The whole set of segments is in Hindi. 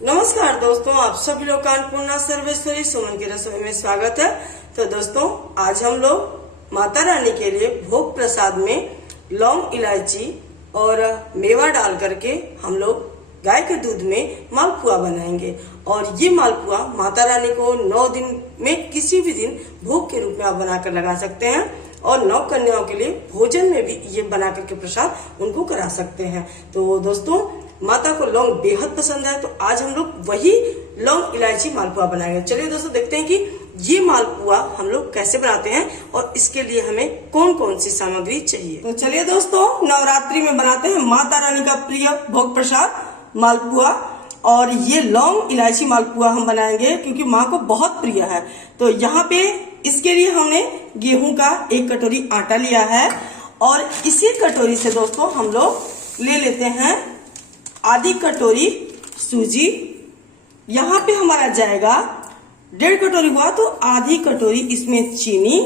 नमस्कार दोस्तों, आप सभी लोग का अन्नपूर्णा सर्वेश्वरी सुमन की रसोई में स्वागत है। तो दोस्तों, आज हम लोग माता रानी के लिए भोग प्रसाद में लौंग, इलायची और मेवा डाल करके हम लोग गाय के दूध में मालपुआ बनाएंगे। और ये मालपुआ माता रानी को 9 दिन में किसी भी दिन भोग के रूप में आप बनाकर लगा सकते हैं और 9 कन्याओं के लिए भोजन में भी ये बना करके प्रसाद उनको करा सकते हैं। तो दोस्तों, माता को लौंग बेहद पसंद है, तो आज हम लोग वही लौंग इलायची मालपुआ बनाएंगे। चलिए दोस्तों, देखते हैं कि ये मालपुआ हम लोग कैसे बनाते हैं और इसके लिए हमें कौन कौन सी सामग्री चाहिए। तो चलिए दोस्तों, नवरात्रि में बनाते हैं माता रानी का प्रिय भोग प्रसाद मालपुआ। और ये लौंग इलायची मालपुआ हम बनाएंगे क्योंकि माँ को बहुत प्रिय है। तो यहाँ पे इसके लिए हमने गेहूं का 1 कटोरी आटा लिया है और इसी कटोरी से दोस्तों हम लोग ले लेते हैं आधी कटोरी सूजी। यहाँ पे हमारा जाएगा 1.5 कटोरी हुआ तो आधी कटोरी इसमें चीनी।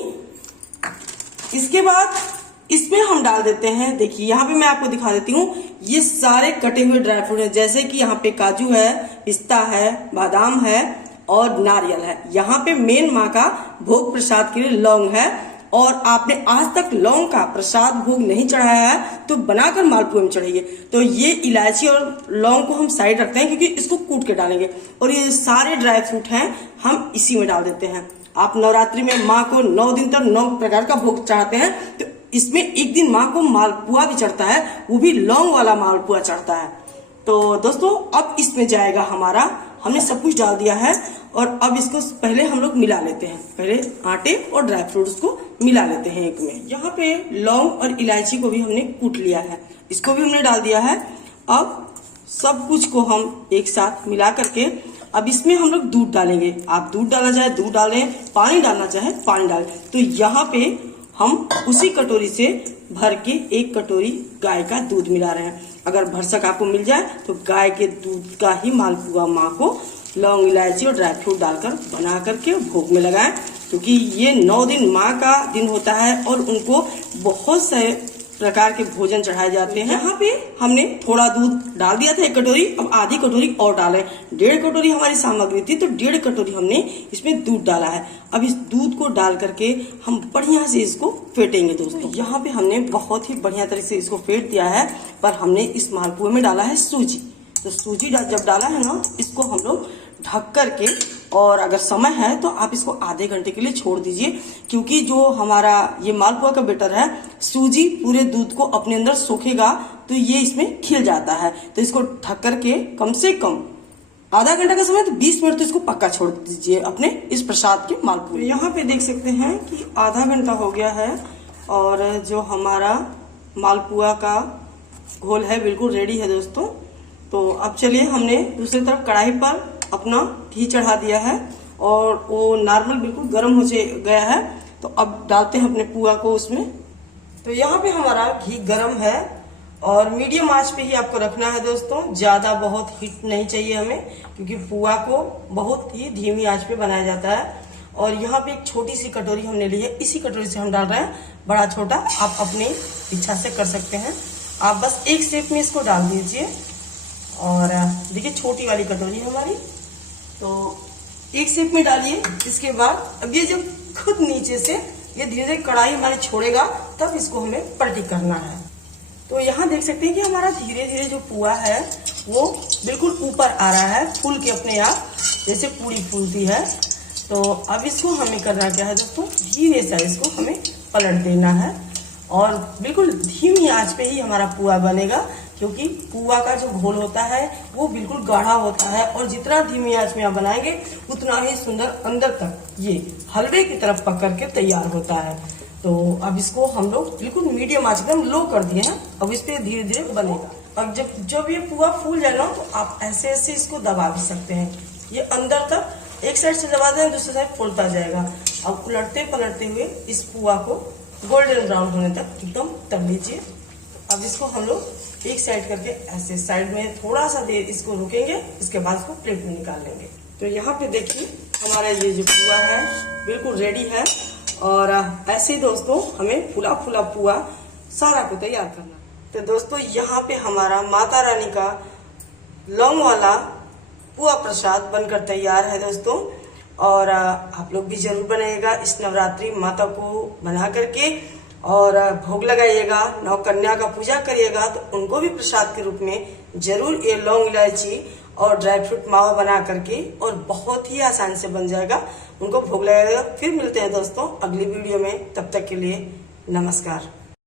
इसके बाद इसमें हम डाल देते हैं, देखिए यहाँ पे मैं आपको दिखा देती हूँ, ये सारे कटे हुए ड्राई फ्रूट है। जैसे कि यहाँ पे काजू है, पिस्ता है, बादाम है और नारियल है। यहाँ पे मेन माँ का भोग प्रसाद के लिए लौंग है। और आपने आज तक लौंग का प्रसाद भोग नहीं चढ़ाया है तो बनाकर मालपुए में चढ़ाइए। तो ये इलायची और लौंग को हम साइड रखते हैं क्योंकि इसको कूट के डालेंगे। और ये सारे ड्राई फ्रूट हैं हम इसी में डाल देते हैं। आप नवरात्रि में माँ को 9 दिन तक 9 प्रकार का भोग चढ़ाते हैं, तो इसमें एक दिन माँ को मालपुआ भी चढ़ता है, वो भी लौंग वाला मालपुआ चढ़ता है। तो दोस्तों, अब इसमें जाएगा हमारा, हमने सब कुछ डाल दिया है और अब इसको पहले हम लोग मिला लेते हैं। पहले आटे और ड्राई फ्रूट्स को मिला लेते हैं एक में। यहाँ पे लौंग और इलायची को भी हमने कूट लिया है, इसको भी हमने डाल दिया है। अब सब कुछ को हम एक साथ मिला करके अब इसमें हम लोग दूध डालेंगे। आप दूध डालना चाहे दूध डालें, पानी डालना चाहे पानी डालें। तो यहाँ पे हम उसी कटोरी से भर के 1 कटोरी गाय का दूध मिला रहे हैं। अगर भरसक आपको मिल जाए तो गाय के दूध का ही मालपुआ माँ को लौंग, इलायची और ड्राई फ्रूट डालकर बना करके भोग में लगाएं, क्योंकि ये 9 दिन माँ का दिन होता है और उनको बहुत सारे प्रकार के भोजन चढ़ाए जाते हैं। यहाँ पे हमने थोड़ा दूध डाल दिया था 1 कटोरी, अब आधी कटोरी और डालें। 1.5 कटोरी हमारी सामग्री थी तो 1.5 कटोरी हमने इसमें दूध डाला है। अब इस दूध को डाल करके हम बढ़िया से इसको फेंटेंगे। दोस्तों, यहाँ पे हमने बहुत ही बढ़िया तरीके से इसको फेंट दिया है, पर हमने इस मालपुए में डाला है सूजी। तो सूजी जब डाला है ना, इसको हम लोग ढक करके, और अगर समय है तो आप इसको आधे घंटे के लिए छोड़ दीजिए, क्योंकि जो हमारा ये मालपुआ का बैटर है, सूजी पूरे दूध को अपने अंदर सोखेगा तो ये इसमें खिल जाता है। तो इसको ढक करके कम से कम आधा घंटा का समय, तो 20 मिनट तो इसको पक्का छोड़ दीजिए अपने इस प्रसाद के मालपुए। यहाँ पे देख सकते हैं कि आधा घंटा हो गया है और जो हमारा मालपुआ का घोल है बिल्कुल रेडी है दोस्तों। तो अब चलिए, हमने दूसरी तरफ कढ़ाई पर अपना घी चढ़ा दिया है और वो नॉर्मल बिल्कुल गर्म हो गया है। तो अब डालते हैं अपने पुआ को उसमें। तो यहाँ पे हमारा घी गर्म है और मीडियम आंच पे ही आपको रखना है दोस्तों, ज्यादा बहुत हीट नहीं चाहिए हमें, क्योंकि पुआ को बहुत ही धीमी आंच पे बनाया जाता है। और यहाँ पे एक छोटी सी कटोरी हमने ली है, इसी कटोरी से हम डाल रहे हैं। बड़ा छोटा आप अपनी इच्छा से कर सकते हैं, आप बस एक शेप में इसको डाल दीजिए। और देखिए, छोटी वाली कटोरी है हमारी, तो एक शेप में डालिए। इसके बाद अब ये जब खुद नीचे से ये धीरे धीरे कढ़ाई हमारी छोड़ेगा, तब इसको हमें पलटी करना है। तो यहाँ देख सकते हैं कि हमारा धीरे धीरे जो पुआ है वो बिल्कुल ऊपर आ रहा है, फूल के अपने आप, जैसे पूरी फूलती है। तो अब इसको हमें करना क्या है दोस्तों, धीरे से इसको हमें पलट देना है और बिल्कुल धीमी आंच पे ही हमारा पुआ बनेगा, क्योंकि पुआ का जो घोल होता है वो बिल्कुल गाढ़ा होता है और जितना धीमी आंच में आप बनाएंगे उतना ही सुंदर अंदर तक ये हलवे की तरफ पक करके तैयार होता है। तो अब इसको हम लोग बिल्कुल मीडियम आंच एकदम लो कर दिए हैं, अब इस पे धीरे धीरे बनेगा। अब जब ये पुआ फूल जाएगा तो आप ऐसे ऐसे इसको दबा भी सकते हैं, ये अंदर तक एक साइड से दबा दें, दूसरी साइड फूलता जाएगा। अब उलटते पलटते हुए इस पुआ को गोल्डन ब्राउन होने तक एकदम तल लीजिए। अब इसको हम लोग एक साइड करके ऐसे साइड में थोड़ा सा देर इसको रुकेंगे, इसके बाद इसको प्लेट में निकाल लेंगे। तो यहाँ पे देखिए, हमारा ये जो पुआ है बिल्कुल रेडी है। और ऐसे ही दोस्तों, हमें फूला फूला पुआ सारा को तैयार करना। तो दोस्तों, यहाँ पे हमारा माता रानी का लौंग वाला पुआ प्रसाद बनकर तैयार है दोस्तों। और आप लोग भी जरूर बनाइएगा इस नवरात्रि माता को बना करके और भोग लगाइएगा। नौ कन्या का पूजा करिएगा तो उनको भी प्रसाद के रूप में जरूर ये लौंग इलायची और ड्राई फ्रूट मावा बना करके, और बहुत ही आसान से बन जाएगा, उनको भोग लगाइएगा। फिर मिलते हैं दोस्तों अगली वीडियो में, तब तक के लिए नमस्कार।